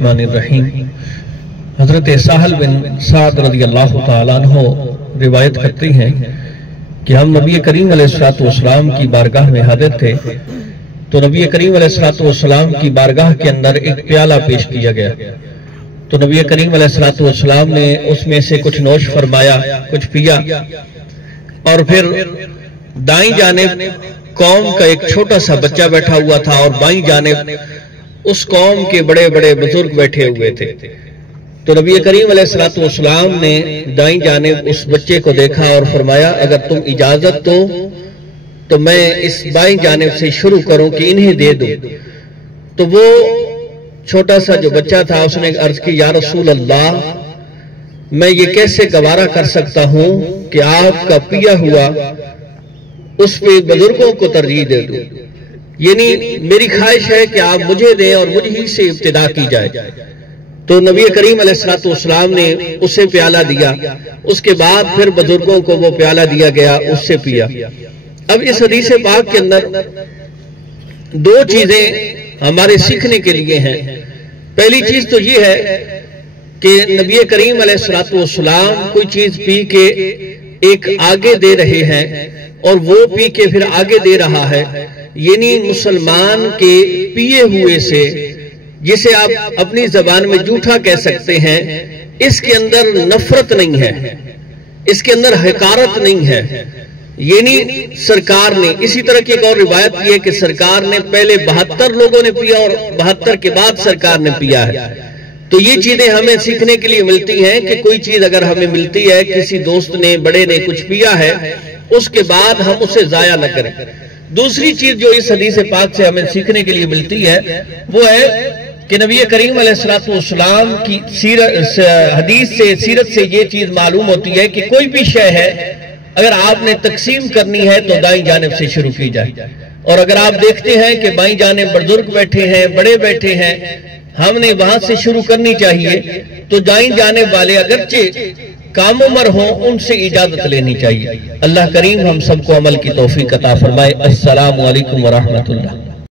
बिस्मिल्लाहिर्रहमानिर्रहीम। हज़रत साहल बिन साद रज़ी अल्लाह तआला अन्हु रिवायत करते हैं कि हम नबी करीम अलैहिस्सलाम की बारगाह में हाजिर थे, तो नबी करीम अलैहिस्सलाम की बारगाह के अंदर एक प्याला पेश किया गया। तो नबी करीम अलैहिस्सलाम ने उसमें से कुछ नोश फरमाया, कुछ पिया, और फिर दाईं जानिब कौम का एक छोटा सा बच्चा बैठा हुआ था और बाईं जानिब उस कौम के बड़े बड़े बुजुर्ग बैठे हुए थे। तो नबी करीम अलैहिस्सलाम ने दाईं जानिब उस बच्चे को देखा और फरमाया, अगर तुम इजाजत दो तो मैं इस बाईं जानिब से शुरू करूं कि इन्हें दे दूं। तो वो छोटा सा जो बच्चा था उसने अर्ज की, या रसूल अल्लाह, मैं ये कैसे गवारा कर सकता हूं कि आपका पिया हुआ उस पे बुजुर्गों को तरजीह दे दूं। यानी मेरी ख्वाहिश है कि आप मुझे दें और मुझ ही से इब्तिदा की जाए। तो नबी करीम अलैहिस्सलाम ने उसे प्याला दिया, उसके बाद फिर बुजुर्गों को वो प्याला दिया गया, उससे पिया। अब इस हदीस पाक के अंदर दो चीजें हमारे सीखने के लिए हैं। पहली चीज तो ये है कि नबी करीम अलैहिस्सलाम कोई चीज पी के एक आगे दे रहे हैं और वो पी के फिर आगे दे रहा है, यानी मुसलमान के पिए हुए से, जिसे आप अपनी जबान में जूठा कह सकते हैं, इसके अंदर नफरत नहीं है, इसके अंदर हकारत नहीं है। यानी सरकार ने, इसी तरह की एक और रिवायत ये है कि सरकार ने पहले 72 लोगों ने पिया और 72 के बाद सरकार ने पिया है। तो ये चीजें हमें सीखने के लिए मिलती हैं कि कोई चीज अगर हमें मिलती है, किसी दोस्त ने, बड़े ने कुछ पिया है, उसके बाद हम उसे जाया न करें। दूसरी चीज जो इस हदीस पाक से हमें सीखने के लिए मिलती है वो है कि नबी करीम अलैहिस्सलाम की हदीस से, सीरत से ये चीज मालूम होती है कि कोई भी शय है अगर आपने तकसीम करनी है तो दाईं जानिब से शुरू की जाए। और अगर आप देखते हैं कि बाईं जानिब बुजुर्ग बैठे हैं, बड़े बैठे हैं, हमने वहां से शुरू करनी चाहिए। तो दाईं जानिब वाले अगरचे काम उमर हो, उनसे इजाजत लेनी चाहिए। अल्लाह करीम हम सबको अमल की तौफीक अता फरमाए। अस्सलामु अलैकुम व रहमतुल्लाह।